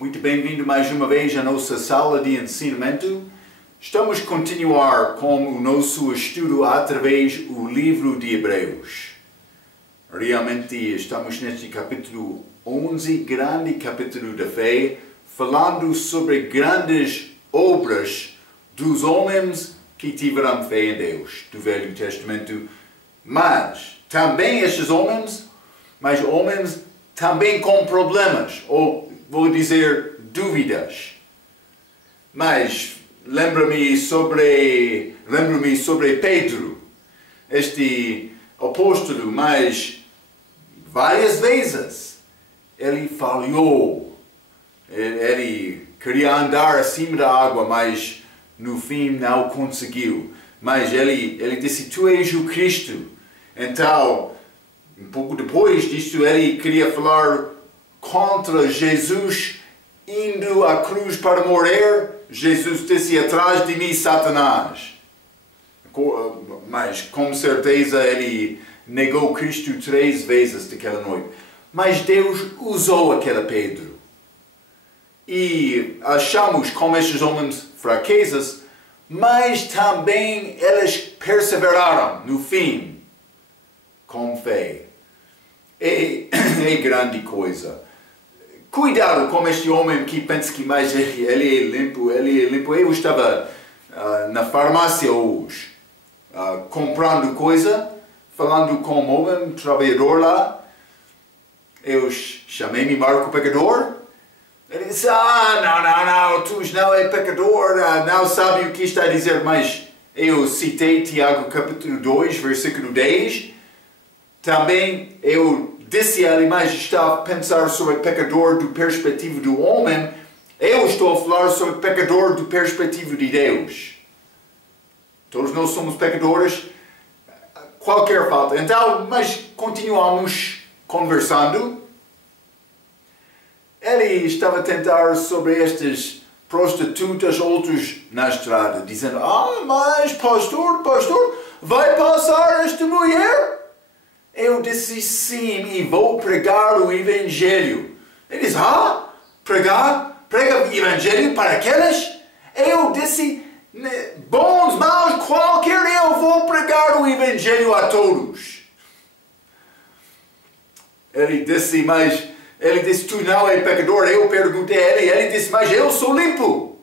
Muito bem-vindo mais uma vez à nossa sala de ensinamento. Estamos a continuar com o nosso estudo através do livro de Hebreus. Realmente estamos neste capítulo 11, grande capítulo da fé, falando sobre grandes obras dos homens que tiveram fé em Deus, do Velho Testamento. Mas também estes homens, também com problemas, ou vou dizer dúvidas. Mas lembro-me sobre Pedro, este apóstolo, mas várias vezes ele falhou. Ele queria andar acima da água, mas no fim não conseguiu. Mas ele disse, tu és o Cristo. Então, um pouco depois disto, ele queria falar contra Jesus indo à cruz para morrer. Jesus disse, atrás de mim, Satanás. Mas com certeza ele negou Cristo 3 vezes naquela noite. Mas Deus usou aquele Pedro. E achamos como estes homens fraquezas, mas também eles perseveraram no fim com fé. É grande coisa. Cuidado com este homem que pensa que mais ele é limpo. Eu estava na farmácia hoje, comprando coisa, falando com um homem, um trabalhador lá. Eu chamei-me Marco Pecador. Ele disse, não, tu não é pecador, não sabe o que está a dizer, mas eu citei Tiago capítulo 2, versículo 10. Também eu disse a ele, mas está a pensar sobre pecador do perspectiva do homem. Eu estou a falar sobre pecador do perspectiva de Deus. Todos nós somos pecadores, qualquer falta. Então, mas continuamos conversando. Ele estava a tentar sobre estas prostitutas, outros na estrada, dizendo, mas pastor, vai passar esta mulher? Eu disse sim, e vou pregar o Evangelho. Ele disse, prega o Evangelho para aqueles? Eu disse, bons, maus, qualquer, eu vou pregar o Evangelho a todos. Ele disse, tu não é pecador. Eu perguntei a ele disse, mas eu sou limpo.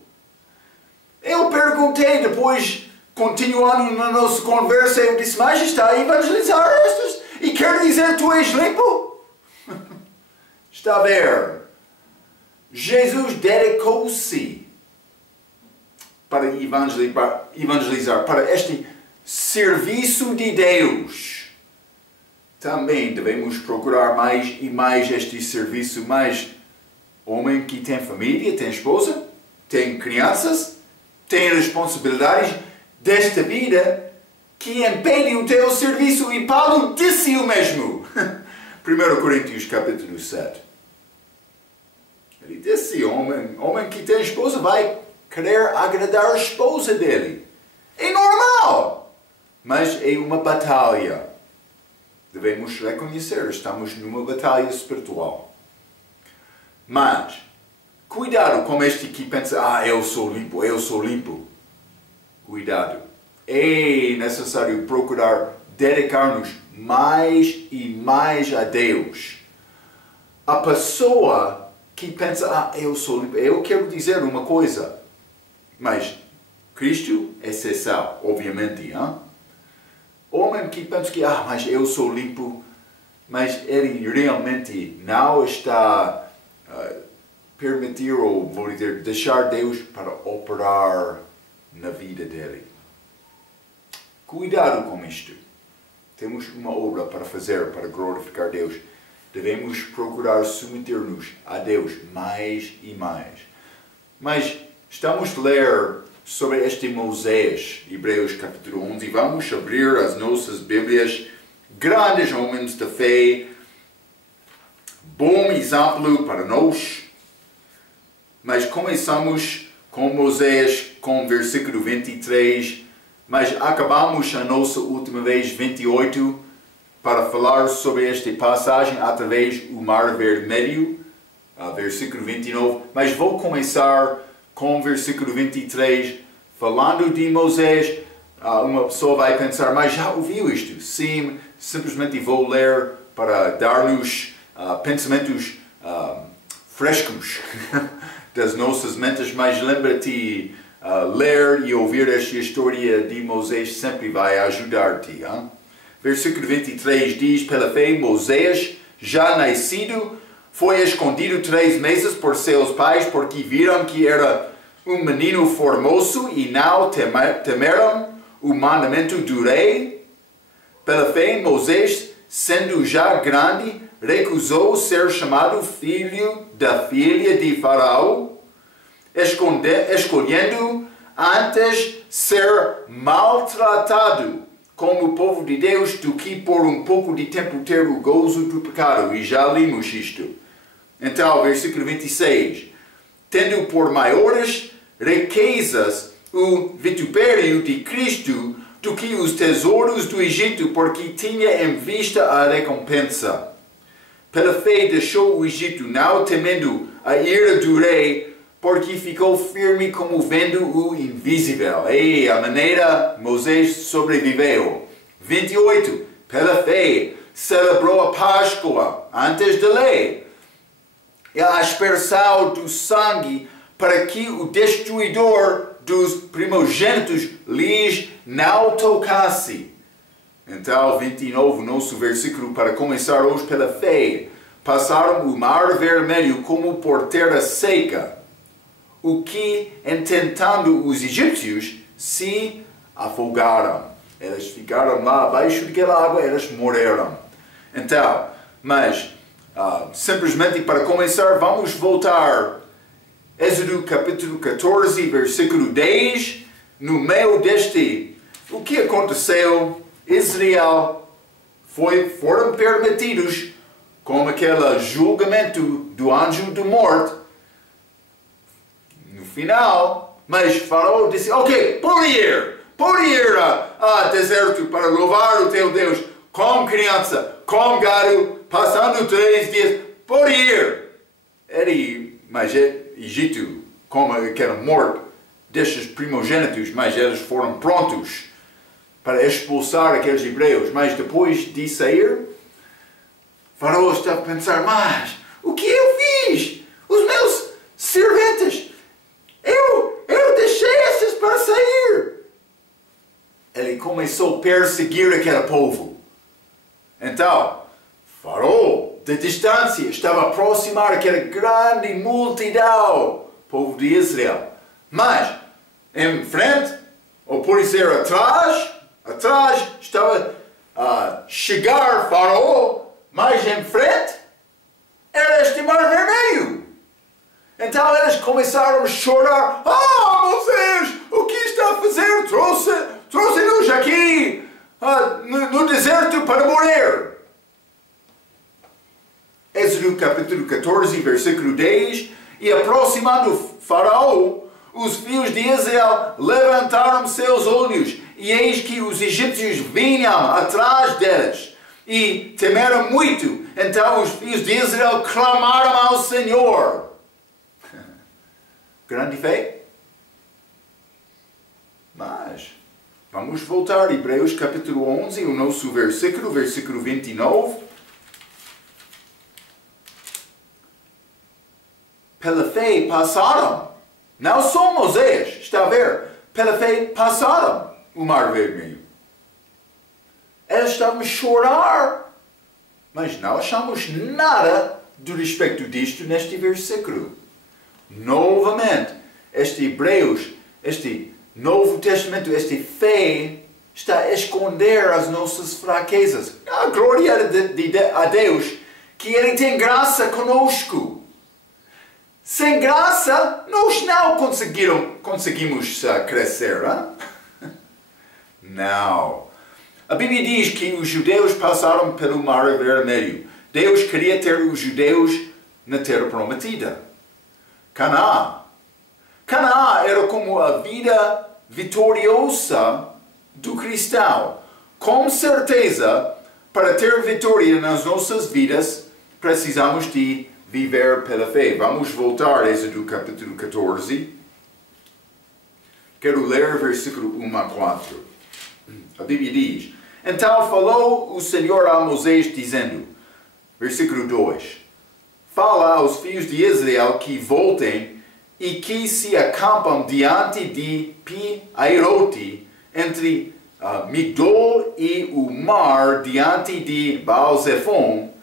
Eu perguntei depois, continuando na nossa conversa, eu disse, mas está a evangelizar estes? E quer dizer tu és limpo? Está a ver? Jesus dedicou-se para evangelizar, para este serviço de Deus. Também devemos procurar mais e mais este serviço, mais homem que tem família, tem esposa, tem crianças, tem responsabilidades desta vida que impedem o teu serviço, e Paulo disse o mesmo. 1 Coríntios capítulo 7. Ele disse, homem que tem esposa vai querer agradar a esposa dele. É normal, mas é uma batalha. Devemos reconhecer, estamos numa batalha espiritual. Mas, cuidado com este que pensa, eu sou limpo. Cuidado. É necessário procurar dedicar-nos mais e mais a Deus. A pessoa que pensa, eu sou limpo, eu quero dizer uma coisa, mas Cristo é exceção, obviamente, homem que pensa que, mas eu sou limpo, mas ele realmente não está a permitir, ou vou dizer, deixar Deus para operar na vida dele. Cuidado com isto. Temos uma obra para fazer, para glorificar Deus. Devemos procurar submeter-nos a Deus mais e mais. Mas estamos a ler sobre este Moisés, Hebreus capítulo 11, e vamos abrir as nossas Bíblias. Grandes homens de fé, bom exemplo para nós. Mas começamos com Moisés, com o versículo 23, mas acabamos a nossa última vez, 28, para falar sobre esta passagem através do Mar Vermelho. versículo 29, mas vou começar com o versículo 23, falando de Moisés. Uma pessoa vai pensar, mas já ouviu isto? Sim, simplesmente vou ler para dar-nos pensamentos frescos das nossas mentes, mas lembra-te, ler e ouvir esta história de Moisés sempre vai ajudar-te. Versículo 23 diz, pela fé, Moisés, já nascido, foi escondido 3 meses por seus pais, porque viram que era um menino formoso e não temeram o mandamento do rei. Pela fé, Moisés, sendo já grande, recusou ser chamado filho da filha de Faraó, escolhendo antes ser maltratado como o povo de Deus do que por um pouco de tempo ter o gozo do pecado. E já limos isto. Então, versículo 26. Tendo por maiores riquezas o vitupério de Cristo do que os tesouros do Egito, porque tinha em vista a recompensa. Pela fé deixou o Egito, não temendo a ira do rei, porque ficou firme como vendo o invisível. E a maneira Moisés sobreviveu. 28. Pela fé celebrou a Páscoa antes da lei, e a aspersão do sangue, para que o destruidor dos primogênitos lhes não tocasse. Então, 29, nosso versículo para começar hoje, pela fé, passaram o mar vermelho como por terra seca, o que, intentando os egípcios, se afogaram. Eles ficaram lá abaixo daquela água, eles morreram. Então, mas, simplesmente para começar, vamos voltar. Êxodo capítulo 14, versículo 10. No meio deste, o que aconteceu? Israel foram permitidos com aquele julgamento do anjo da morte. No final, mas Faraó disse, ok, pode ir a deserto para louvar o teu Deus, com criança, com gado, passando 3 dias, pode ir. Mas Egito, como aquela morte destes primogênitos, mas eles foram prontos para expulsar aqueles hebreus. Mas depois de sair, Faraó está a pensar, mas o que eu fiz? Os meus serventes, eu deixei esses para sair. Ele começou a perseguir aquele povo. Então, Faraó, de distância, estava a aproximar aquela grande multidão, povo de Israel. Mas, em frente, ou por ser atrás estava a chegar Faraó, mas em frente era este mar vermelho. Então eles começaram a chorar. Moisés, o que está a fazer? Trouxe-nos aqui no deserto para morrer. Êxodo capítulo 14, versículo 10. E aproximando Faraó, os filhos de Israel levantaram seus olhos, e eis que os egípcios vinham atrás deles, e temeram muito. Então os filhos de Israel clamaram ao Senhor. Grande fé. Mas, vamos voltar, Hebreus capítulo 11, o nosso versículo 29. Pela fé passaram, não só Moisés, está a ver, pela fé passaram o mar vermelho. Eles estavam a chorar, mas não achamos nada do respeito disto neste versículo. Novamente, este Hebreus, este Novo Testamento, esta fé está a esconder as nossas fraquezas. A glória a Deus, que Ele tem graça conosco. Sem graça, nós não conseguimos crescer. Hein? Não. A Bíblia diz que os judeus passaram pelo Mar Vermelho. Deus queria ter os judeus na Terra Prometida. Canaã. Canaã era como a vida vitoriosa do cristão. Com certeza, para ter vitória nas nossas vidas, precisamos de viver pela fé. Vamos voltar a Êxodo capítulo 14. Quero ler versículo 1 a 4. A Bíblia diz: Então falou o Senhor a Moisés, dizendo, versículo 2: Fala aos filhos de Israel que voltem e que se acampam diante de Pi-Hahirote, entre Migdol e o mar, diante de Baal-Zephon.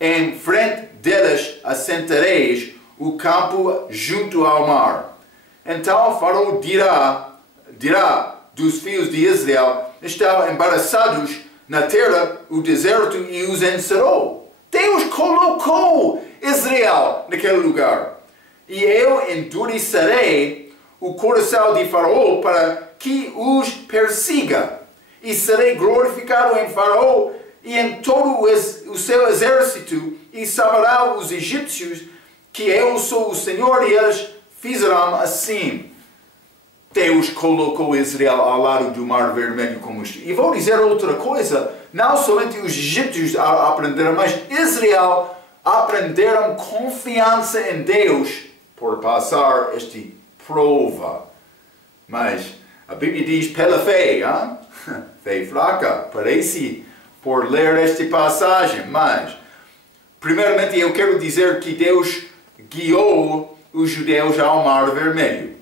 Em frente deles assentareis o campo junto ao mar. Então Faraó dirá dos filhos de Israel: estavam embaraçados na terra, o deserto, e os encerrou. Deus colocou Israel naquele lugar. E eu endurecerei o coração de Faraó para que os persiga. E serei glorificado em Faraó e em todo o seu exército, e saberá os egípcios que eu sou o Senhor, e eles fizeram assim. Deus colocou Israel ao lado do Mar Vermelho como isto. E vou dizer outra coisa: não somente os egípcios aprenderam, mas Israel aprenderam confiança em Deus por passar esta prova. Mas a Bíblia diz pela fé, hein? Fé fraca, parece, por ler esta passagem. Mas, primeiramente, eu quero dizer que Deus guiou os judeus ao Mar Vermelho.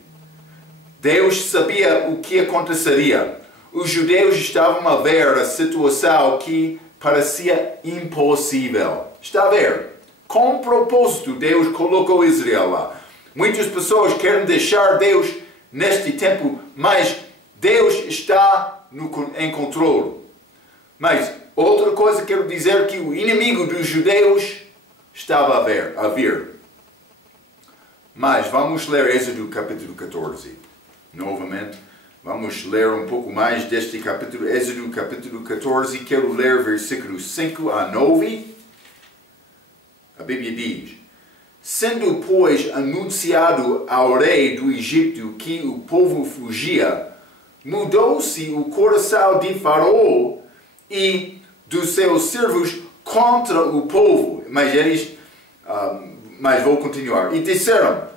Deus sabia o que aconteceria. Os judeus estavam a ver a situação que parecia impossível. Está a ver? Com propósito, Deus colocou Israel lá. Muitas pessoas querem deixar Deus neste tempo, mas Deus está em controle. Mas outra coisa quero dizer, que o inimigo dos judeus estava a vir. Mas vamos ler Êxodo capítulo 14. Novamente, vamos ler um pouco mais deste capítulo, Êxodo capítulo 14. Quero ler versículos 5 a 9. A Bíblia diz: Sendo, pois, anunciado ao rei do Egito que o povo fugia, mudou-se o coração de Faraó e dos seus servos contra o povo. Mas vou continuar. E disseram: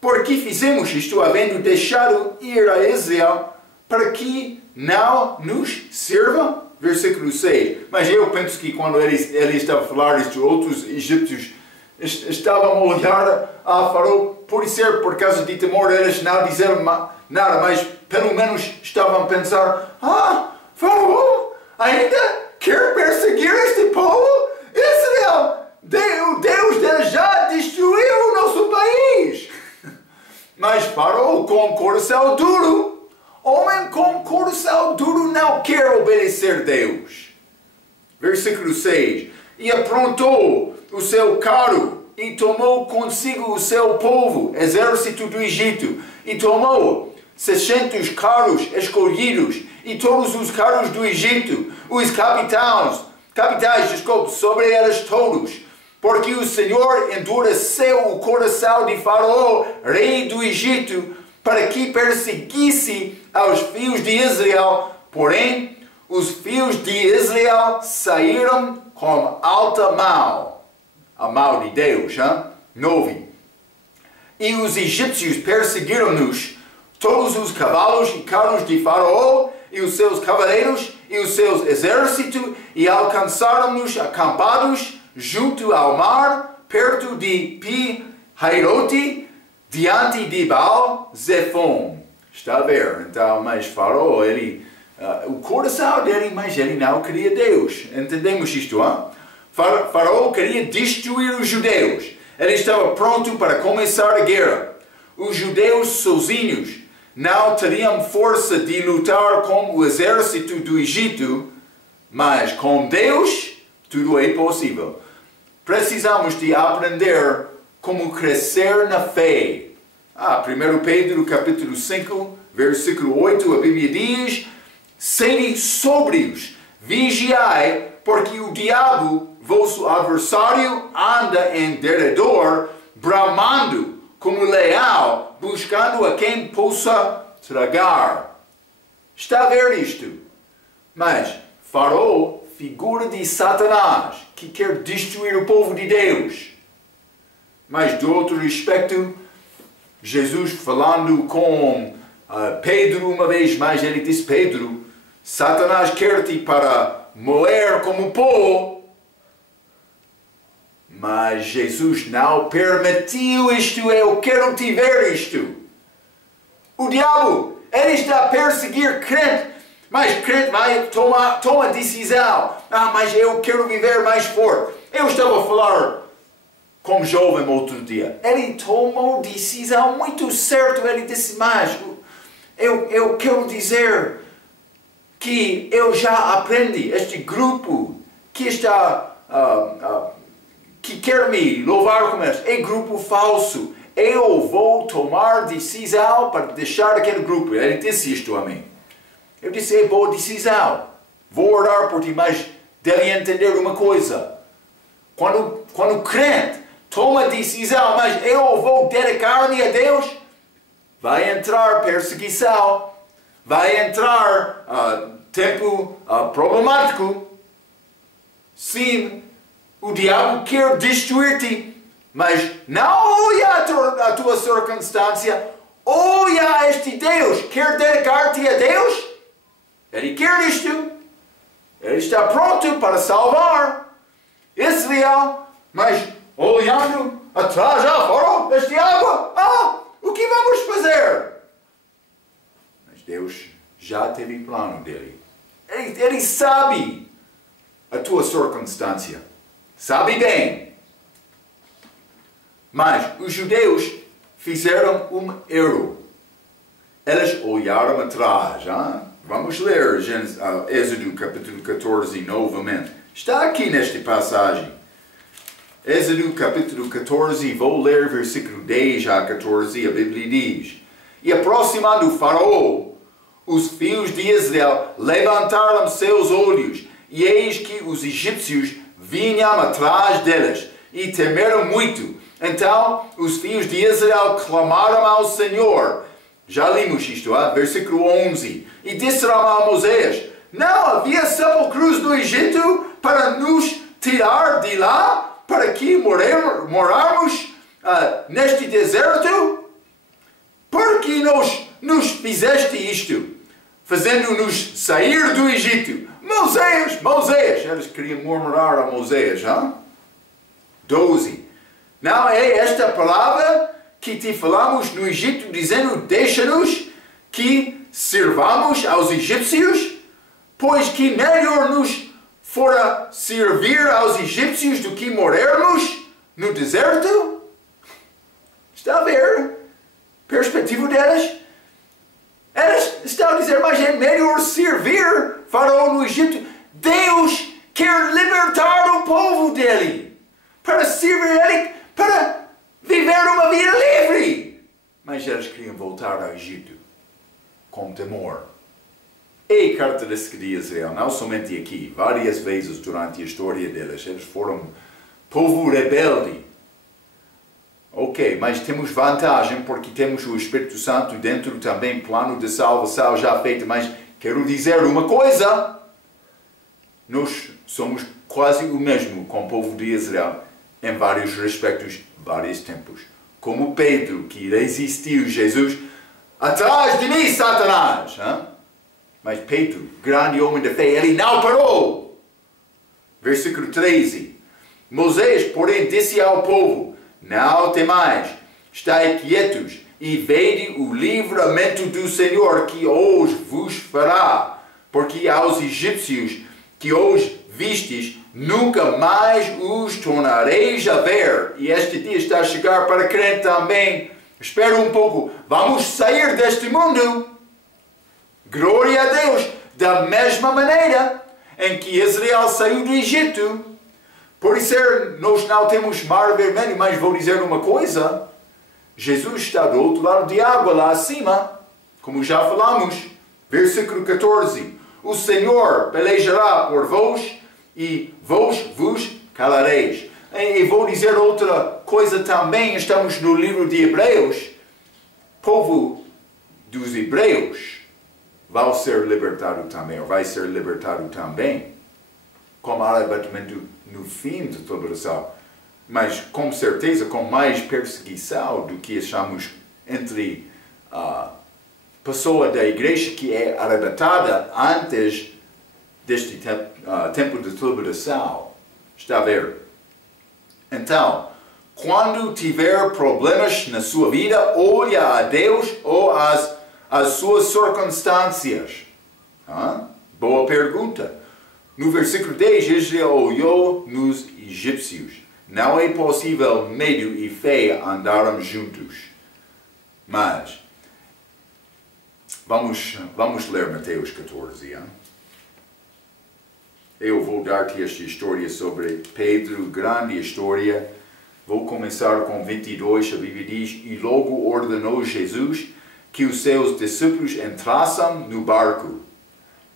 Por que fizemos isto, havendo deixado ir a Israel, para que não nos sirva? Versículo 6. Mas eu penso que quando ele estava a falar isto, outros egípcios estavam a olhar a Faraó, por causa de temor, eles não disseram nada, mas pelo menos estavam a pensar: Faraó ainda quer perseguir este povo? Israel, o Deus dele já destruiu o nosso país. Mas Faraó, com coração duro, homem com coração duro, não quer obedecer Deus. Versículo 6. E aprontou o seu carro e tomou consigo o seu povo, exército do Egito, e tomou 600 carros escolhidos e todos os carros do Egito, os capitães, sobre eles todos, porque o Senhor endureceu o coração de Faraó, rei do Egito, para que perseguisse aos filhos de Israel. Porém, os filhos de Israel saíram com alta mão, a mão de Deus. 9. E os egípcios perseguiram-nos, todos os cavalos e carros de Faraó, e os seus cavaleiros, e os seus exércitos, e alcançaram-nos acampados junto ao mar, perto de Pi-Hahirote, diante de Baal-Zephon. Está a ver? Então, mas Faraó, o coração dele, mas ele não queria Deus. Entendemos isto, hein? Faraó queria destruir os judeus. Ele estava pronto para começar a guerra. Os judeus sozinhos não teriam força de lutar com o exército do Egito, mas com Deus tudo é possível. Precisamos de aprender como crescer na fé. 1 Pedro capítulo 5, versículo 8, a Bíblia diz: Sede sóbrios, vigiai, porque o diabo, vosso adversário, anda em derredor, bramando como leão, buscando a quem possa tragar. Está a ver isto? Mas Faraó, figura de Satanás, que quer destruir o povo de Deus. Mas do outro aspecto, Jesus falando com Pedro uma vez mais, ele disse: Pedro, Satanás quer-te para moer como pó. Mas Jesus não permitiu isto. Eu quero te ver isto. O diabo, ele está a perseguir crente. Mas crente vai toma decisão. Mas eu quero viver mais forte. Eu estava a falar com um jovem outro dia. Ele tomou decisão muito certa. Ele disse: mas eu quero dizer que eu já aprendi. Este grupo que está... que quer me louvar como este, é grupo falso. Eu vou tomar decisão para deixar aquele grupo. Ele disse isto a mim. Eu disse: é boa decisão. Vou orar por ti, mas deve entender uma coisa. Quando o crente toma decisão, mas eu vou dedicar-me a Deus, vai entrar perseguição, vai entrar tempo problemático. Sim, o diabo quer destruir-te, mas não olha a tua circunstância, olha a este Deus. Quer dedicar-te a Deus? Ele quer isto. Ele está pronto para salvar Israel, mas olhando atrás, fora desta água, o que vamos fazer? Mas Deus já teve plano dele. Ele sabe a tua circunstância. Sabe bem. Mas os judeus fizeram um erro. Eles olharam atrás. Vamos ler Êxodo capítulo 14 novamente. Está aqui nesta passagem. Êxodo capítulo 14, vou ler versículo 10 a 14, a Bíblia diz: E aproximando o faraó, os filhos de Israel levantaram seus olhos, e eis que os egípcios vinham atrás deles, e temeram muito. Então os filhos de Israel clamaram ao Senhor. Já lemos isto, versículo 11. E disseram a Moisés: não havia sepulcros no Egito para nos tirar de lá, para que morarmos neste deserto? Por que nos fizeste isto, fazendo-nos sair do Egito? Moisés, eles queriam murmurar a Moisés. 12. Não é esta palavra que te falamos no Egito, dizendo: deixa-nos que sirvamos aos egípcios, pois que melhor nos fora servir aos egípcios do que morarmos no deserto? Está a ver a perspectiva deles? Eles estão a dizer: mas é melhor servir Faraó no Egito. Deus quer libertar o povo dele, para servir ele, para viver uma vida livre. Mas eles queriam voltar ao Egito com temor. É característica de Israel, não somente aqui, várias vezes durante a história deles. Eles foram povo rebelde. Ok, mas temos vantagem porque temos o Espírito Santo dentro também, plano de salvação já feito. Mas quero dizer uma coisa: nós somos quase o mesmo com o povo de Israel, em vários respectos, vários tempos. Como Pedro, que resistiu Jesus: atrás de mim, Satanás! Mas Pedro, grande homem de fé, ele não parou. Versículo 13. Moisés, porém, disse ao povo: não temais, estai quietos e vede o livramento do Senhor que hoje vos fará. Porque aos egípcios que hoje vistes, nunca mais os tornareis a ver. E este dia está a chegar para crente também. Espera um pouco. Vamos sair deste mundo. Glória a Deus. Da mesma maneira em que Israel saiu do Egito. Por isso nós não temos mar vermelho, mas vou dizer uma coisa. Jesus está do outro lado de água, lá acima. Como já falamos. Versículo 14. O Senhor pelejará por vós e vós vos calareis. E vou dizer outra coisa também. Estamos no livro de Hebreus. Povo dos Hebreus vai ser libertado também, ou vai ser libertado também, como arrebatamento no fim da tribulação. mas com certeza com mais perseguição do que achamos entre a pessoa da igreja que é arrebatada antes deste tempo de tribulação. Está a ver? Então, quando tiver problemas na sua vida, olha a Deus ou as suas circunstâncias. Boa pergunta. No versículo 10, Israel olhou nos egípcios. Não é possível medo e fé andaram juntos. Mas, vamos ler Mateus 14. Eu vou dar-te esta história sobre Pedro, grande história. Vou começar com 22, a Bíblia diz: E logo ordenou Jesus que os seus discípulos entrassem no barco.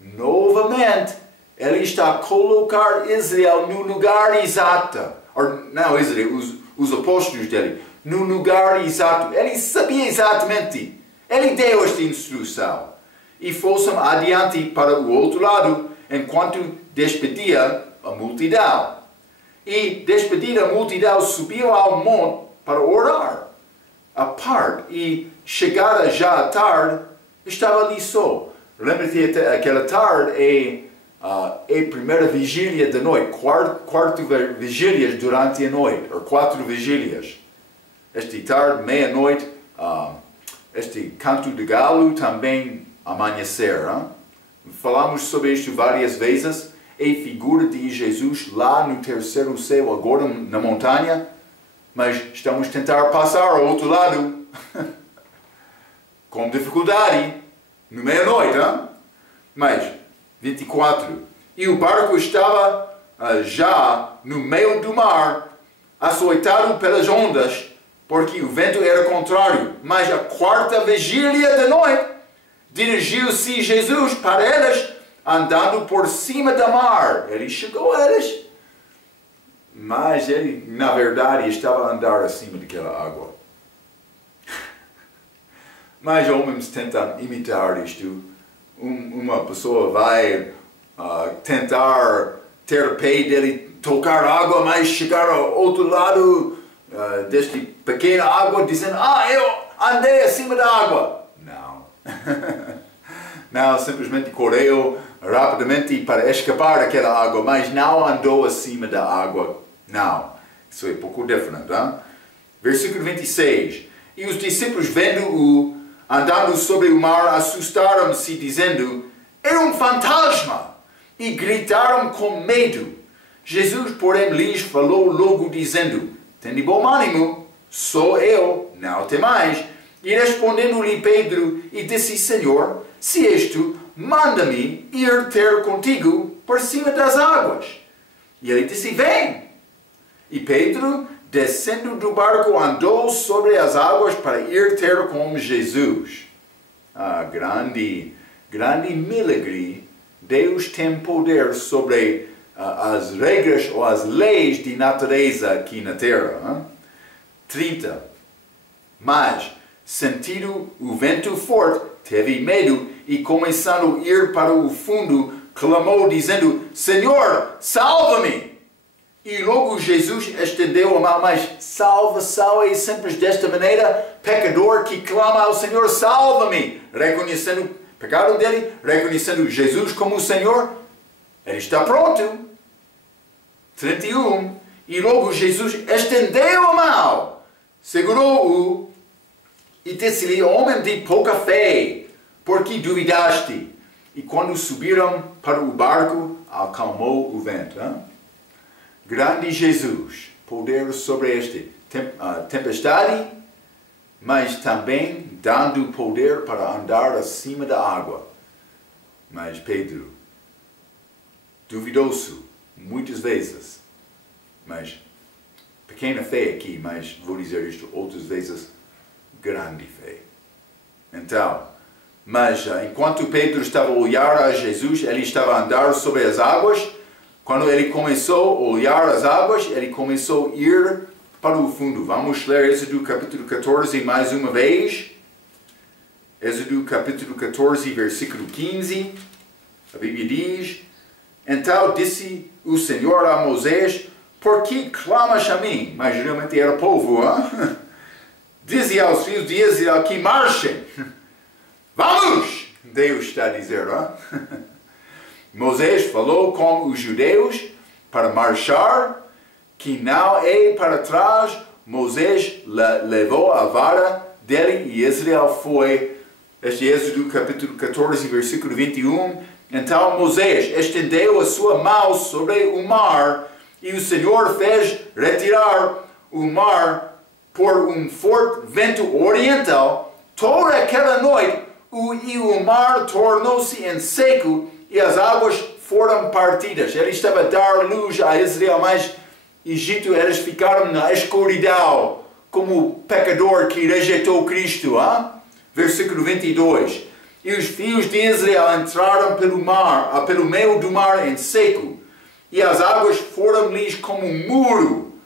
Novamente, ele está a colocar Israel no lugar exato. Não, Israel, os apóstolos dele, no lugar exato. Ele sabia exatamente. Ele deu esta instrução. E fossem adiante para o outro lado, enquanto despedia a multidão. E despedida a multidão, subiu ao monte para orar. A parte, e chegada já à tarde, estava ali só. Lembra-te, aquela tarde é a primeira vigília da noite, quarto vigílias durante a noite, ou 4 vigílias. Esta tarde, meia-noite, este canto de galo também amanhecer. Falamos sobre isto várias vezes. É figura de Jesus lá no terceiro céu, agora na montanha, mas estamos a tentar passar ao outro lado com dificuldade, no meia-noite. Mas, 24, e o barco estava já no meio do mar, açoitado pelas ondas, porque o vento era contrário. Mas a 4ª vigília da noite, dirigiu-se Jesus para eles, andando por cima do mar. Ele chegou a eles, mas ele, na verdade, estava a andar acima daquela água. Mas homens tentam imitar isto. Uma pessoa vai tentar ter o pé dele, tocar água, mas chegar ao outro lado deste pequena água, dizendo: eu andei acima da água. Não. Não, simplesmente correu rapidamente para escapar daquela água, mas não andou acima da água. Não. Isso é um pouco diferente. Versículo 26. E os discípulos, vendo-o andando sobre o mar, assustaram-se, dizendo: é um fantasma! E gritaram com medo. Jesus, porém, lhes falou logo, dizendo: tende bom ânimo, sou eu, não temais. E respondendo-lhe Pedro, e disse: Senhor, se és tu, manda-me ir ter contigo por cima das águas. E ele disse: vem. E Pedro, descendo do barco, andou sobre as águas para ir ter com Jesus. Grande milagre. Deus tem poder sobre as regras ou as leis de natureza aqui na terra. 30. Mas, sentindo o vento forte, teve medo e, começando a ir para o fundo, clamou, dizendo: Senhor, salva-me! E logo Jesus estendeu a mão. Mas salvação é sempre desta maneira: pecador que clama ao Senhor, salva-me! Reconhecendo o pecado dele, reconhecendo Jesus como o Senhor, ele está pronto. 31. E logo Jesus estendeu a mão, segurou-o e disse-lhe: homem de pouca fé, por que duvidaste? E quando subiram para o barco, acalmou o vento. Grande Jesus, poder sobre esta tempestade, mas também dando poder para andar acima da água. Mas Pedro duvidou-se muitas vezes. Mas pequena fé aqui, mas vou dizer isto outras vezes: grande fé. Então, mas enquanto Pedro estava a olhar a Jesus, ele estava a andar sobre as águas. Quando ele começou a olhar as águas, ele começou a ir para o fundo. Vamos ler Êxodo capítulo 14 mais uma vez. Êxodo capítulo 14, versículo 15. A Bíblia diz: Então disse o Senhor a Moisés: por que clamas a mim? Mas geralmente era povo, hein? Dizia aos filhos de Israel que marchem. Vamos! Deus está a dizer, hein? Moisés falou com os judeus para marchar, que não é para trás. Moisés levou a vara dele e Israel foi. Este é Êxodo capítulo 14, versículo 21. Então Moisés estendeu a sua mão sobre o mar e o Senhor fez retirar o mar por um forte vento oriental. Toda aquela noite o mar tornou-se em seco e as águas foram partidas. Ele estava a dar luz a Israel, mas Egito, eles ficaram na escuridão, como o pecador que rejeitou Cristo. Hein? Versículo 22. E os filhos de Israel entraram pelo meio do mar em seco, e as águas foram-lhes como um muro,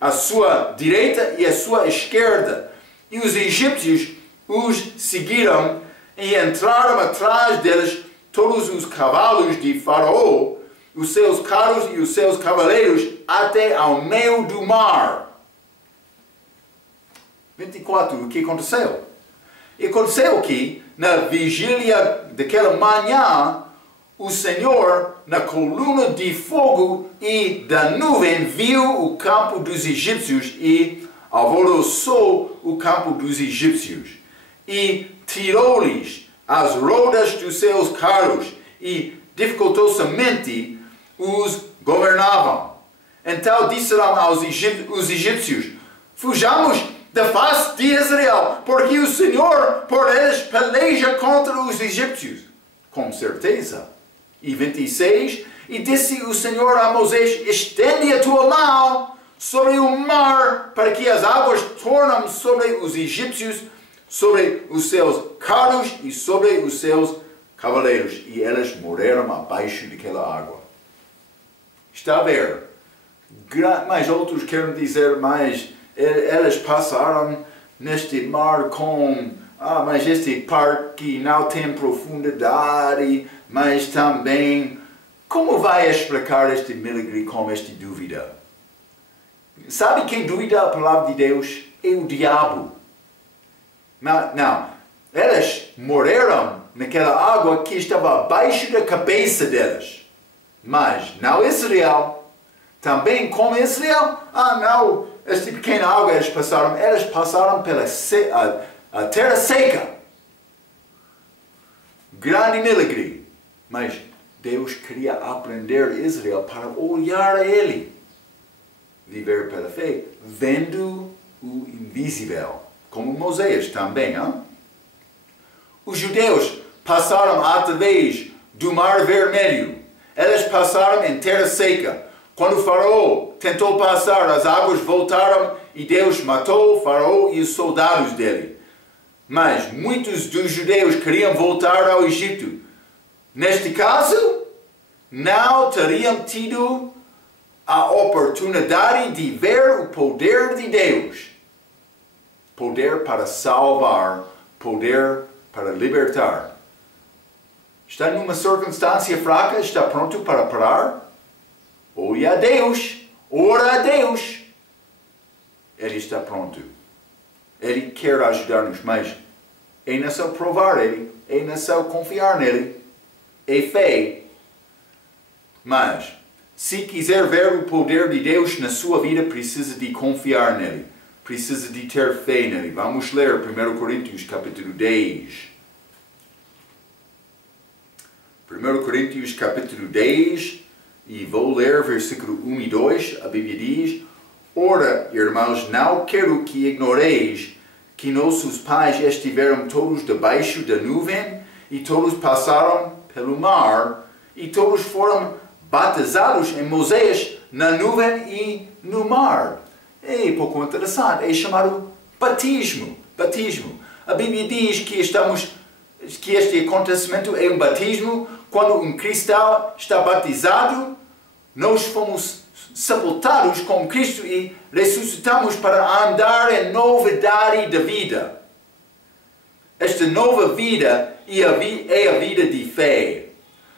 à sua direita e à sua esquerda. E os egípcios os seguiram e entraram atrás deles todos os cavalos de Faraó, os seus carros e os seus cavaleiros, até ao meio do mar. 24. O que aconteceu? E aconteceu que, na vigília daquela manhã, o Senhor, na coluna de fogo e da nuvem, viu o campo dos egípcios e alvoroçou o campo dos egípcios. E tirou-lhes as rodas dos seus carros e dificultosamente os governavam. Então disseram os egípcios: fujamos da face de Israel, porque o Senhor por eles peleja contra os egípcios. Com certeza. E 26, e disse o Senhor a Moisés: estende a tua mão sobre o mar, para que as águas tornem sobre os egípcios, sobre os seus carros e sobre os seus cavaleiros. E eles morreram abaixo daquela água. Está a ver? Mas outros querem dizer, mas eles passaram neste mar com... mas este parque não tem profundidade, mas também... Como vai explicar este milagre com esta dúvida? Sabe quem duvida a palavra de Deus? É o diabo. Não. Eles morreram naquela água que estava abaixo da cabeça deles. Mas não Israel. Também como Israel. Não. Esta pequena água eles passaram pela a terra seca. Grande milagre. Mas Deus queria aprender Israel para olhar a Ele. Viver pela fé, vendo o invisível. Como Moisés também. Hein? Os judeus passaram através do Mar Vermelho. Eles passaram em terra seca. Quando o Faraó tentou passar, as águas voltaram e Deus matou o Faraó e os soldados dele. Mas muitos dos judeus queriam voltar ao Egito. Neste caso, não teriam tido a oportunidade de ver o poder de Deus. Poder para salvar, poder para libertar. Está numa circunstância fraca, está pronto para parar? Ore a Deus, ora a Deus. Ele está pronto. Ele quer ajudar-nos, mas é necessário provar Ele, é necessário confiar nele, é fé. Mas, se quiser ver o poder de Deus na sua vida, precisa de confiar nele, precisa de ter fé nele. Vamos ler 1 Coríntios capítulo 10. 1 Coríntios capítulo 10, e vou ler versículo 1 e 2, a Bíblia diz: ora, irmãos, não quero que ignoreis que nossos pais estiveram todos debaixo da nuvem, e todos passaram pelo mar, e todos foram batizados em Moisés na nuvem e no mar. É pouco interessante, é chamado batismo. Batismo. A Bíblia diz que este acontecimento é um batismo. Quando um cristão está batizado, nós fomos sepultados com Cristo e ressuscitamos para andar em novidade da vida. Esta nova vida é a vida de fé.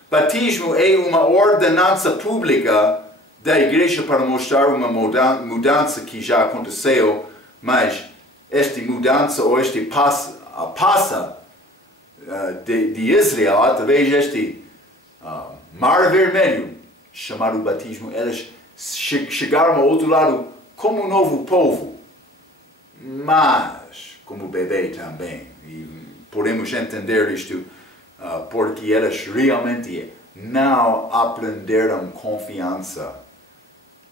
Batismo é uma ordenança pública da igreja para mostrar uma mudança que já aconteceu, mas esta mudança ou este passa de Israel através deste mar vermelho, chamado batismo, elas chegaram ao outro lado como um novo povo, mas como bebê também. E podemos entender isto porque elas realmente não aprenderam confiança.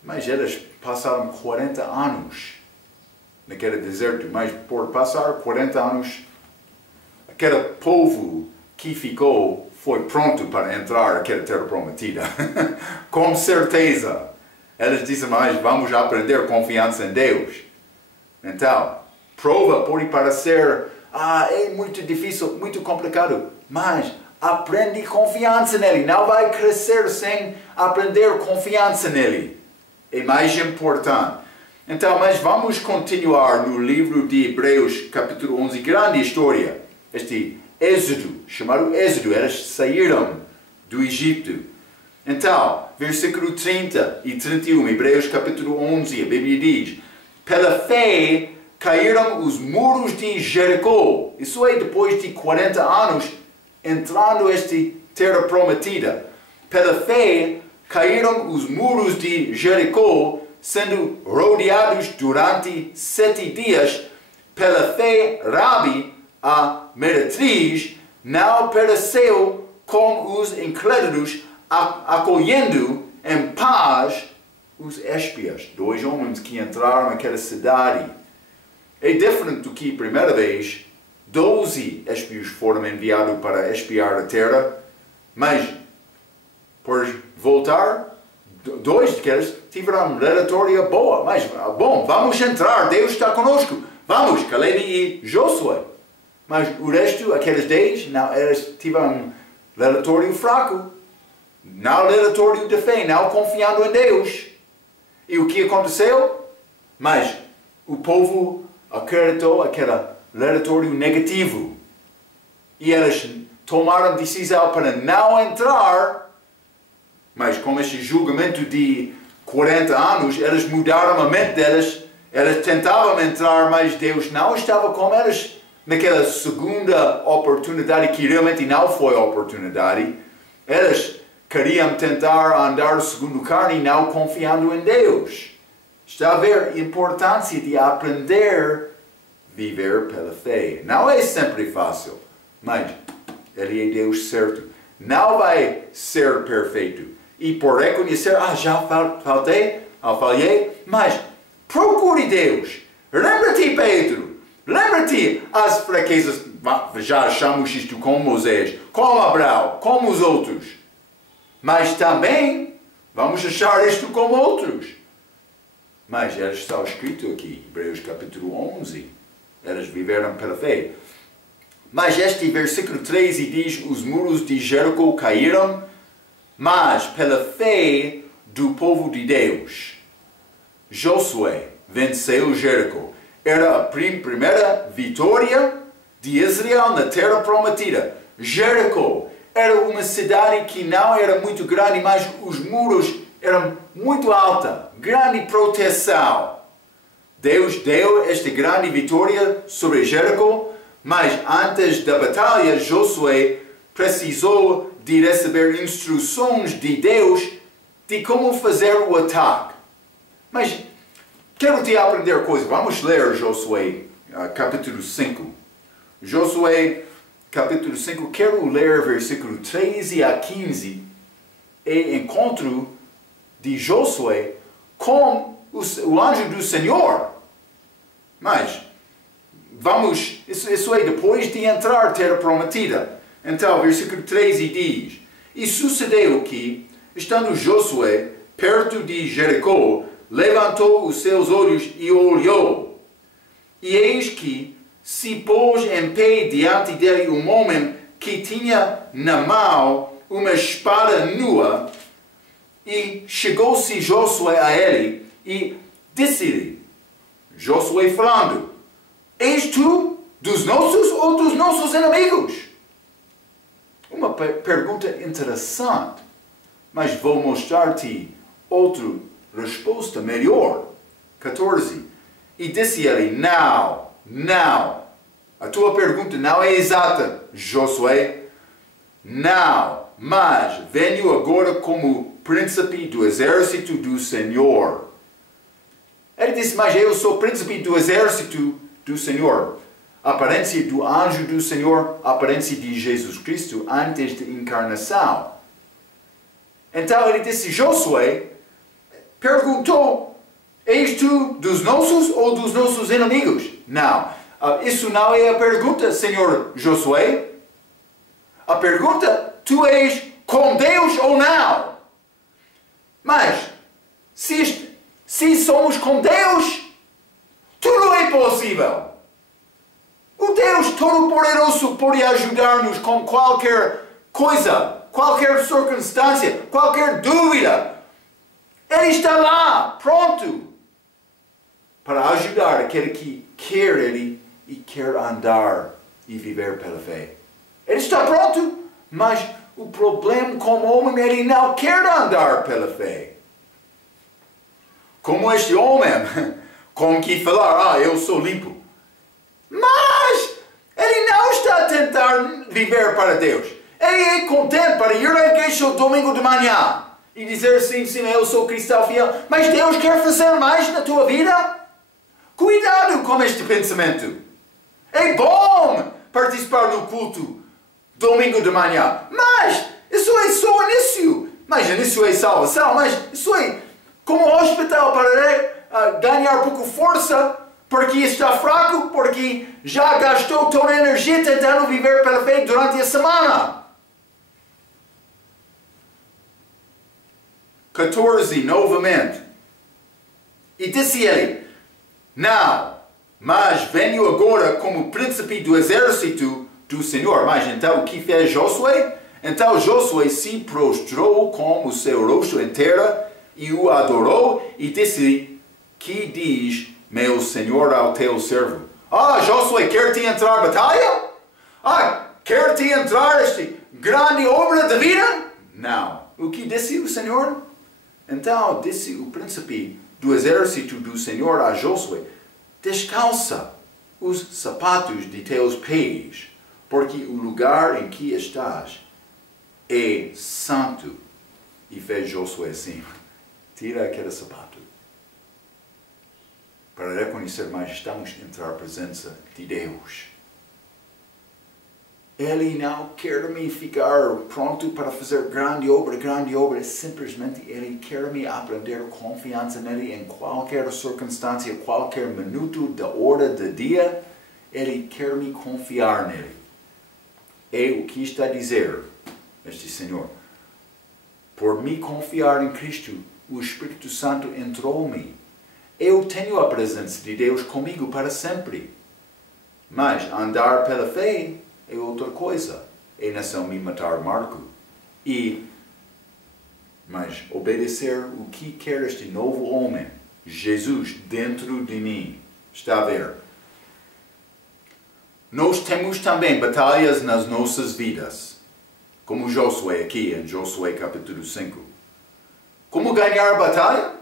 Mas elas passaram 40 anos naquele deserto, mas por passar 40 anos, aquele povo que ficou foi pronto para entrar naquela terra prometida. Com certeza. Elas dizem, mas vamos aprender confiança em Deus. Então, prova pode parecer, é muito difícil, muito complicado, mas aprende confiança nele. Não vai crescer sem aprender confiança nele. É mais importante. Então, mas vamos continuar no livro de Hebreus, capítulo 11, grande história. Este Êxodo, chamado Êxodo, elas saíram do Egito. Então, versículo 30 e 31, Hebreus capítulo 11, a Bíblia diz, pela fé caíram os muros de Jericó. Isso é depois de 40 anos entrando esta terra prometida. Pela fé caíram os muros de Jericó, sendo rodeados durante 7 dias. Pela fé, Rabi, a meretriz, não pereceu com os incrédulos, acolhendo em paz os espias. 2 homens que entraram naquela cidade. É diferente do que a primeira vez, 12 espias foram enviados para espiar a terra, mas por voltar, 2 deles tiveram uma relatória boa. Mas, bom, vamos entrar, Deus está conosco. Vamos, Caleb e Josué. Mas o resto, aqueles 10, não, eles tiveram um relatório fraco. Não relatório de fé, não confiando em Deus. E o que aconteceu? Mas o povo acreditou aquele relatório negativo. E eles tomaram decisão para não entrar. Mas com este julgamento de 40 anos, eles mudaram a mente deles. Eles tentavam entrar, mas Deus não estava com eles naquela segunda oportunidade, que realmente não foi oportunidade. Eles queriam tentar andar segundo carne, não confiando em Deus. Está a ver a importância de aprender a viver pela fé. Não é sempre fácil, mas Ele é Deus certo. Não vai ser perfeito. E por reconhecer, já falhei, mas procure Deus. Lembra-te, Pedro. Lembra-te as fraquezas. Já achamos isto com Moisés, com Abraão, como os outros. Mas também vamos achar isto com outros. Mas está escrito aqui, Hebreus capítulo 11. Eles viveram pela fé. Mas este versículo 13 diz, os muros de Jericó caíram, mas pela fé do povo de Deus. Josué venceu Jericó. Era a primeira vitória de Israel na terra prometida. Jericó era uma cidade que não era muito grande, mas os muros eram muito altos. Grande proteção. Deus deu esta grande vitória sobre Jericó, mas antes da batalha, Josué precisou de receber instruções de Deus de como fazer o ataque. Mas quero te aprender coisas. Vamos ler Josué, capítulo 5. Josué, capítulo 5, quero ler versículo 13 a 15. É encontro de Josué com o anjo do Senhor. Mas, vamos, isso é depois de entrar na terra prometida. Então, versículo 13 diz, e sucedeu que, estando Josué perto de Jericó, levantou os seus olhos e olhou. E eis que se pôs em pé diante dele um homem que tinha na mão uma espada nua, e chegou-se Josué a ele e disse-lhe, Josué falando, és tu dos nossos ou dos nossos inimigos? Uma pergunta interessante, mas vou mostrar-te outra resposta melhor. 14. E disse ele, não. A tua pergunta não é exata, Josué. Não, mas venho agora como príncipe do exército do Senhor. Ele disse, mas eu sou príncipe do exército do Senhor. A aparência do anjo do Senhor, a aparência de Jesus Cristo antes da encarnação. Então ele disse, Josué perguntou, és tu dos nossos ou dos nossos inimigos? Não. Isso não é a pergunta, Senhor Josué. A pergunta, tu és com Deus ou não? Mas, se somos com Deus, tudo é possível. O Deus Todo-Poderoso pode ajudar-nos com qualquer coisa, qualquer circunstância, qualquer dúvida. Ele está lá, pronto, para ajudar aquele que quer Ele e quer andar e viver pela fé. Ele está pronto, mas o problema como homem, ele não quer andar pela fé. Como este homem, com que falar, eu sou limpo. Mas ele não está a tentar viver para Deus. Ele é contente para ir à igreja domingo de manhã e dizer sim, eu sou cristão fiel. Mas Deus quer fazer mais na tua vida? Cuidado com este pensamento. É bom participar do culto domingo de manhã, mas isso é só início. Mas início é salvação, mas isso é como hospital para ganhar pouco força, porque está fraco, porque já gastou toda a energia tentando viver pela fé durante a semana. 14, novamente. E disse ele, não, mas venho agora como príncipe do exército do Senhor. Mas então o que fez Josué? Então Josué se prostrou com o seu rosto em terra e o adorou e disse, que diz meu Senhor ao teu servo? Josué, quer-te entrar batalha? Quer-te entrar esta grande obra de vida? Não. O que disse o Senhor? Então disse o príncipe do exército do Senhor a Josué, descalça os sapatos de teus pés, porque o lugar em que estás é santo. E fez Josué assim, tira aquele sapato. Para reconhecer mais, estamos entrar a presença de Deus. Ele não quer me ficar pronto para fazer grande obra. Simplesmente Ele quer me aprender confiança nele em qualquer circunstância, qualquer minuto da hora do dia. Ele quer me confiar nele. É o que está a dizer este Senhor. Por me confiar em Cristo, o Espírito Santo entrou-me. Eu tenho a presença de Deus comigo para sempre. Mas andar pela fé é outra coisa. É não me matar Marco. Mas obedecer o que quer este novo homem, Jesus, dentro de mim. Está a ver? Nós temos também batalhas nas nossas vidas. Como Josué aqui em Josué capítulo 5. Como ganhar a batalha?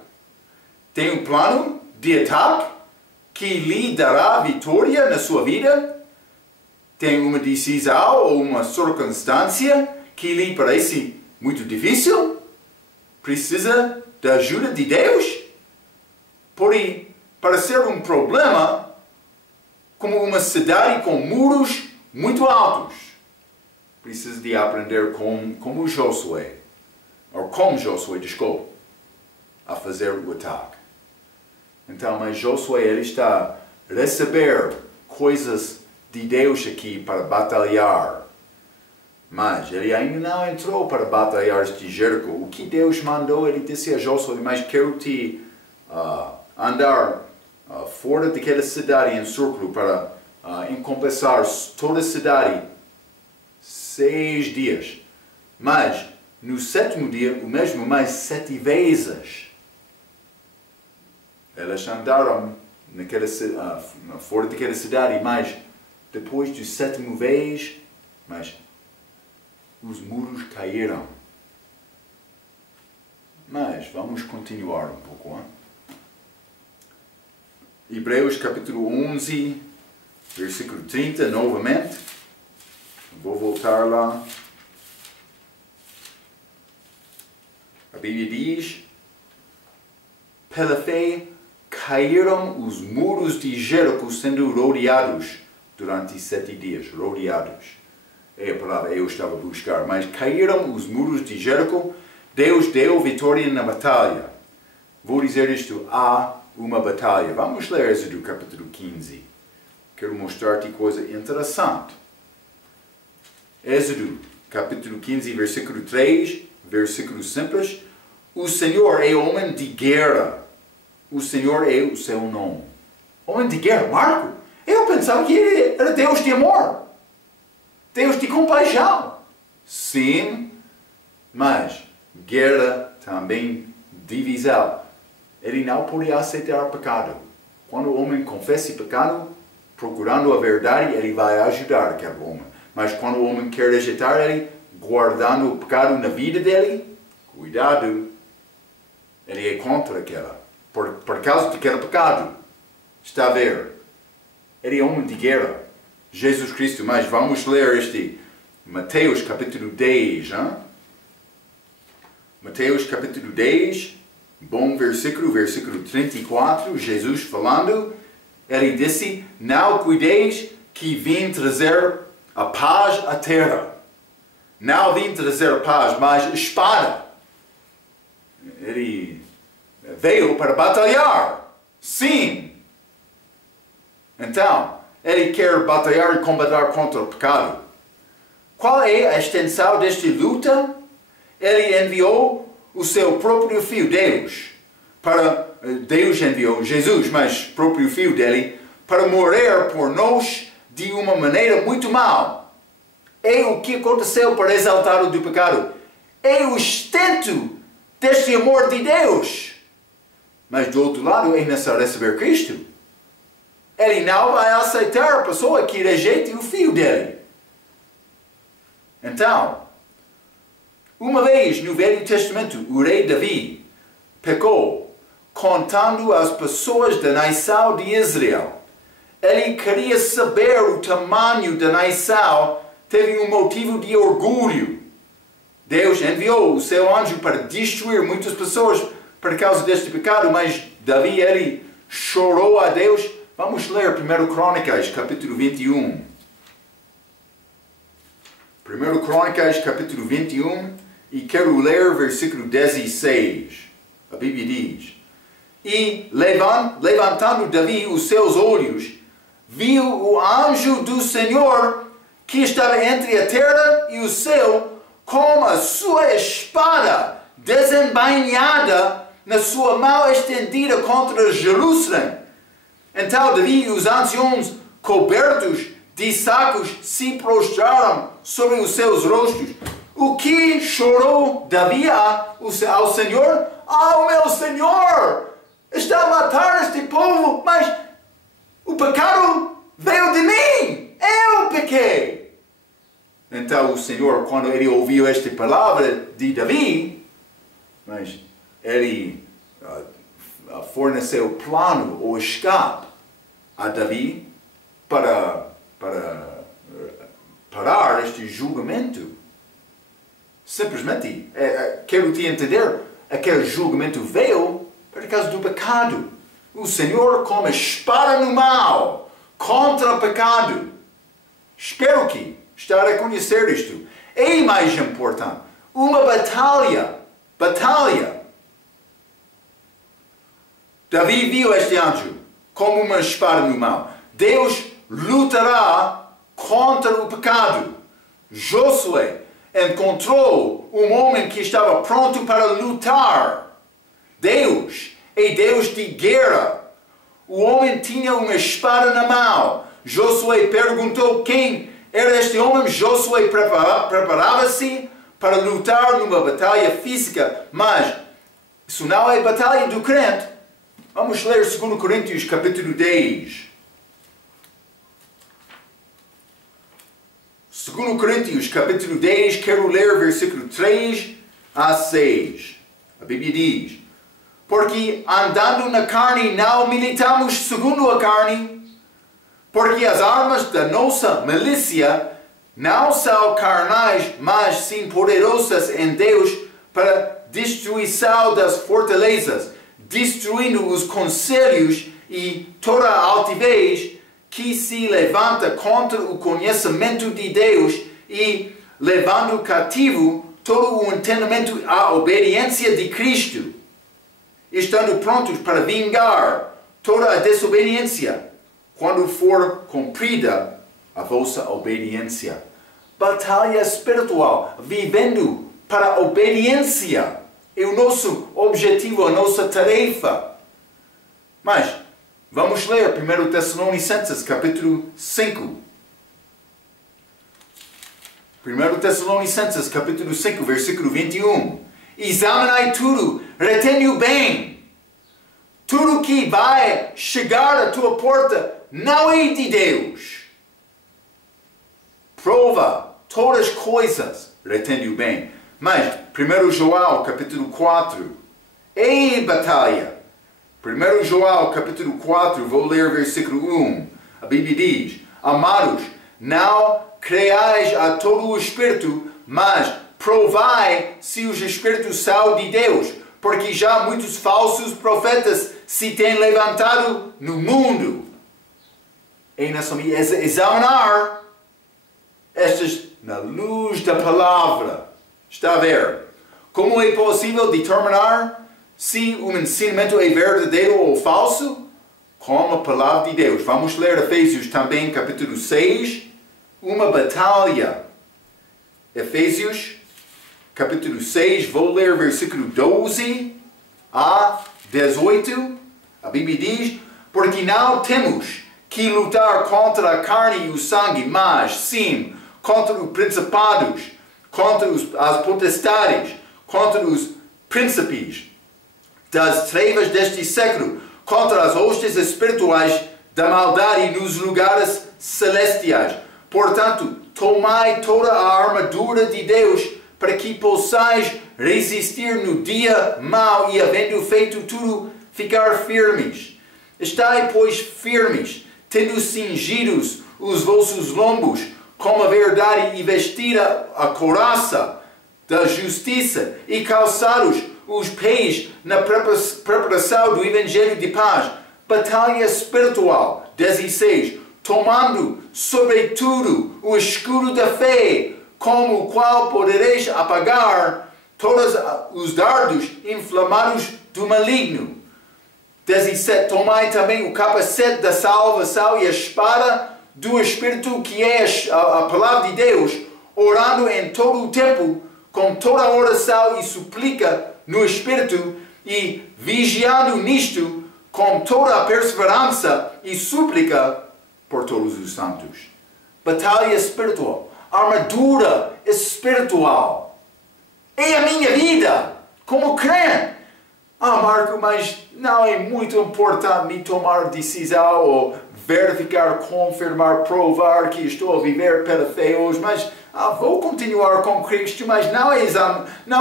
Tem um plano de ataque que lhe dará vitória na sua vida? Tem uma decisão ou uma circunstância que lhe parece muito difícil? Precisa da ajuda de Deus? Pode parecer um problema como uma cidade com muros muito altos. Precisa de aprender como Josué, desculpe, a fazer o ataque. Então, mas Josué, ele está a receber coisas de Deus aqui para batalhar. Mas ele ainda não entrou para batalhar de Jericó. O que Deus mandou, ele disse a Josué, mas quero te andar fora daquela cidade em círculo para encompassar toda a cidade 6 dias. Mas no 7º dia, o mesmo mais 7 vezes. Eles andaram fora daquela cidade, mas depois do 7º vez, mas os muros caíram. Mas vamos continuar um pouco. Hein? Hebreus capítulo 11, versículo 30, novamente. Vou voltar lá. A Bíblia diz: pela fé caíram os muros de Jericó sendo rodeados durante 7 dias. Rodeados. É a palavra que eu estava a buscar. Mas caíram os muros de Jericó. Deus deu vitória na batalha. Vou dizer isto: há uma batalha. Vamos ler Êxodo capítulo 15. Quero mostrar-te coisa interessante. Êxodo capítulo 15, versículo 3, versículo simples. O Senhor é homem de guerra. O Senhor é o seu nome. Homem de guerra, Marco? Eu pensava que ele era Deus de amor. Deus de compaixão. Sim, mas guerra também divisão. Ele não podia aceitar pecado. Quando o homem confessa pecado, procurando a verdade, ele vai ajudar aquele homem. Mas quando o homem quer rejeitar ele, guardando o pecado na vida dele, cuidado, ele é contra aquela. Por causa daquele pecado. Está a ver? Ele é homem de guerra. Jesus Cristo, mas vamos ler este Mateus capítulo 10. Hein? Mateus capítulo 10, bom versículo, versículo 34, Jesus falando, ele disse: não cuideis que vim trazer a paz à terra. Não vim trazer a paz, mas espada. Ele veio para batalhar. Sim. Então, ele quer batalhar e combater contra o pecado. Qual é a extensão desta luta? Ele enviou o seu próprio Filho, Deus. Deus enviou Jesus, mas o próprio Filho dele, para morrer por nós de uma maneira muito má. É o que aconteceu para exaltar o do pecado. É o extento deste amor de Deus. Mas do outro lado é necessário receber Cristo. Ele não vai aceitar a pessoa que rejeite o Filho dele. Então, uma vez no Velho Testamento, o rei Davi pecou, contando as pessoas da nação de Israel. Ele queria saber o tamanho da nação, teve um motivo de orgulho. Deus enviou o seu anjo para destruir muitas pessoas por causa deste pecado, mas Davi, ele chorou a Deus. Vamos ler 1 Crônicas, capítulo 21. 1 Crônicas, capítulo 21, e quero ler versículo 16. A Bíblia diz: e levantando Davi os seus olhos, viu o anjo do Senhor que estava entre a terra e o céu, com a sua espada desembainhada na sua mão estendida contra Jerusalém. Então Davi e os anciãos, cobertos de sacos, se prostraram sobre os seus rostos. O que chorou Davi ao Senhor? Oh, meu Senhor! Está a matar este povo, mas o pecado veio de mim! Eu pequei! Então o Senhor, quando ele ouviu esta palavra de Davi, mas ele forneceu plano ou escape a Davi para parar este julgamento. Simplesmente, quero te entender, aquele julgamento veio por causa do pecado. O Senhor com a espada no mal contra o pecado. Espero que está a reconhecer isto. É mais importante, uma batalha. Davi viu este anjo como uma espada no mão. Deus lutará contra o pecado. Josué encontrou um homem que estava pronto para lutar. Deus é Deus de guerra. O homem tinha uma espada na mão. Josué perguntou quem era este homem. Josué preparava-se para lutar numa batalha física. Mas isso não é batalha do crente. Vamos ler 2 Coríntios capítulo 10. 2 Coríntios capítulo 10, quero ler versículo 3 a 6. A Bíblia diz: porque andando na carne não militamos segundo a carne, porque as armas da nossa milícia não são carnais, mas sim poderosas em Deus para destruição das fortalezas, destruindo os conselhos e toda a altivez que se levanta contra o conhecimento de Deus e levando cativo todo o entendimento à obediência de Cristo, estando prontos para vingar toda a desobediência, quando for cumprida a vossa obediência. Batalha espiritual, vivendo para a obediência, é o nosso objetivo, a nossa tarefa. Mas, vamos ler 1 Tessalonicenses, capítulo 5. 1 Tessalonicenses, capítulo 5, versículo 21. Examinai tudo, retende-o bem. Tudo que vai chegar à tua porta não é de Deus. Prova todas as coisas, retende-o bem. Mas, 1 João, capítulo 4. Ei, batalha! 1 João, capítulo 4, vou ler versículo 1. A Bíblia diz: amados, não creais a todo o Espírito, mas provai se os Espíritos são de Deus, porque já muitos falsos profetas se têm levantado no mundo. É necessário examinar estas na luz da palavra. Está a ver? Como é possível determinar se o ensinamento é verdadeiro ou falso? Com a palavra de Deus. Vamos ler Efésios também, capítulo 6. Uma batalha. Efésios, capítulo 6, vou ler versículo 12 a 18. A Bíblia diz: porque não temos que lutar contra a carne e o sangue, mas sim contra os principados, contra as potestades, contra os príncipes das trevas deste século, contra as hostes espirituais da maldade nos lugares celestiais. Portanto, tomai toda a armadura de Deus, para que possais resistir no dia mau e, havendo feito tudo, ficar firmes. Estai, pois, firmes, tendo cingidos os vossos lombos com a verdade e vestida a couraça da justiça e calçados os pés na preparação do Evangelho de paz. Batalha espiritual. 16. Tomando, sobretudo, o escudo da fé, com o qual podereis apagar todos os dardos inflamados do maligno. 17. Tomai também o capacete da salvação e a espada do Espírito, que é a palavra de Deus, orando em todo o tempo, com toda a oração e súplica no Espírito, e vigiando nisto, com toda a perseverança e súplica por todos os santos. Batalha espiritual. Armadura espiritual. É a minha vida como crente. Ah, Marco, mas não é muito importante me tomar decisão ou verificar, confirmar, provar que estou a viver pela fé hoje, mas vou continuar com Cristo, mas não é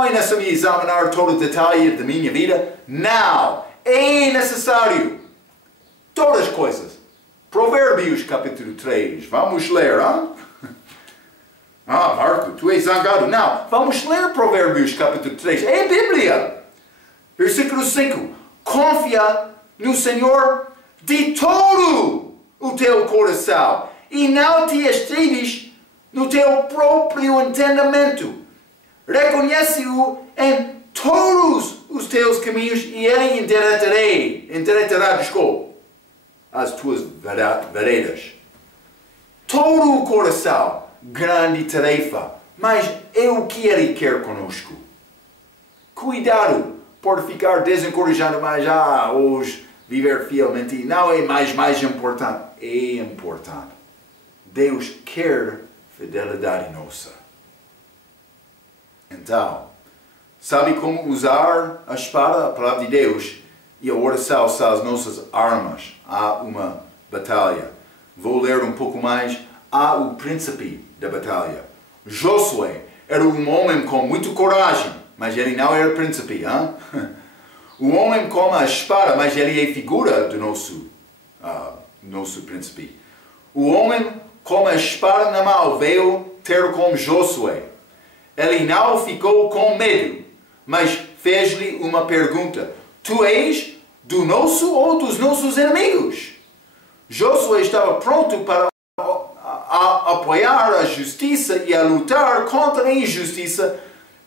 necessário examinar todo o detalhe da minha vida. Não, é necessário todas as coisas. Provérbios capítulo 3, vamos ler, Marco, tu és zangado. Não, vamos ler Provérbios capítulo 3, é a Bíblia. Versículo 5, confia no Senhor de todo o teu coração e não te estribes no teu próprio entendimento. Reconhece-o em todos os teus caminhos e ele endireitará as tuas veredas. Todo o coração, grande tarefa, mas é o que ele quer conosco. Cuidado por ficar desencorajado, mas hoje viver fielmente não é mais importante. É importante. Deus quer fidelidade nossa. Então, sabe como usar a espada, a palavra de Deus, e a oração são as nossas armas. Há uma batalha. Vou ler um pouco mais. Há o príncipe da batalha. Josué era um homem com muita coragem. mas ele não era príncipe. O homem com a espada, mas ele é figura do nosso príncipe. O homem com a espada na mão veio ter com Josué. Ele não ficou com medo, mas fez-lhe uma pergunta. Tu és do nosso ou dos nossos inimigos? Josué estava pronto para apoiar a justiça e a lutar contra a injustiça,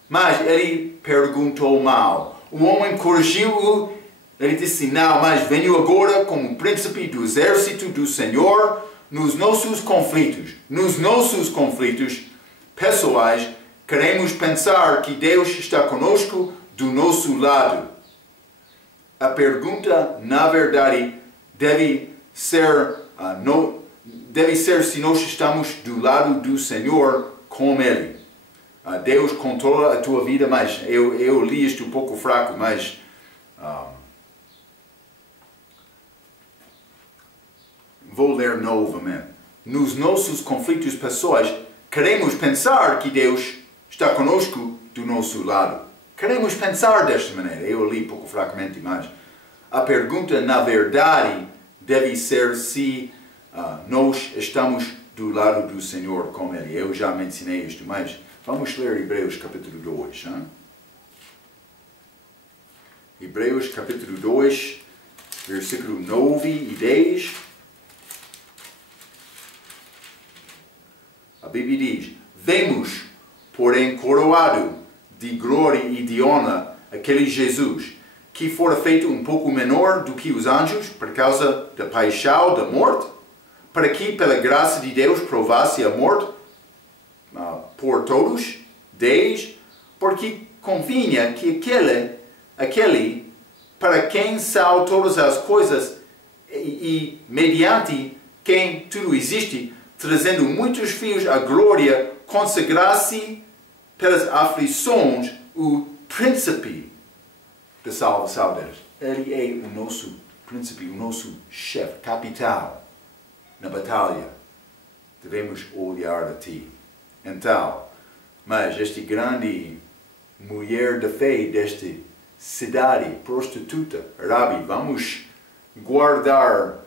mas ele perguntou mal. O homem corrigiu-o. Ele disse, não, mas venho agora como príncipe do exército do Senhor nos nossos conflitos pessoais. Queremos pensar que Deus está conosco do nosso lado. A pergunta, na verdade, deve ser se nós estamos do lado do Senhor com Ele. Deus controla a tua vida, mas eu li isto um pouco fraco, mas vou ler novamente. Nos nossos conflitos pessoais, queremos pensar que Deus está conosco do nosso lado. Queremos pensar desta maneira. Eu li pouco fracamente, mas a pergunta, na verdade, deve ser se nós estamos do lado do Senhor com Ele. Eu já mencionei isto, mas vamos ler Hebreus capítulo 2. Hebreus capítulo 2, versículo 9 e 10. A Bíblia diz, vemos, porém, coroado de glória e de honra aquele Jesus, que fora feito um pouco menor do que os anjos, por causa da paixão, da morte, para que, pela graça de Deus, provasse a morte por todos. 10. Porque convinha que aquele para quem são todas as coisas e mediante quem tudo existe, trazendo muitos filhos à glória, consagrasse pelas aflições o príncipe da salvação deles. Ele é o nosso príncipe, o nosso chefe, capitão na batalha. Devemos olhar a ti. Então, mas esta grande mulher de fé desta cidade prostituta, Rabi, vamos guardar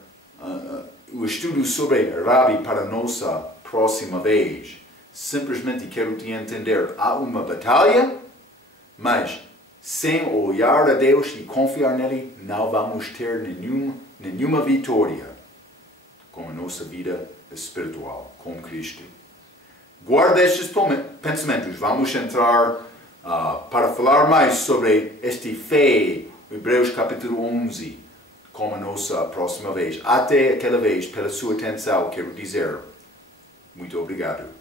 o estudo sobre Rabi para a nossa próxima vez. Simplesmente quero te entender, há uma batalha, mas sem olhar a Deus e confiar nele, não vamos ter nenhuma vitória com a nossa vida espiritual, com Cristo. Guarda estes pensamentos. Vamos entrar para falar mais sobre esta fé, Hebreus capítulo 11, como a nossa próxima vez. Até aquela vez, pela sua atenção, quero dizer muito obrigado.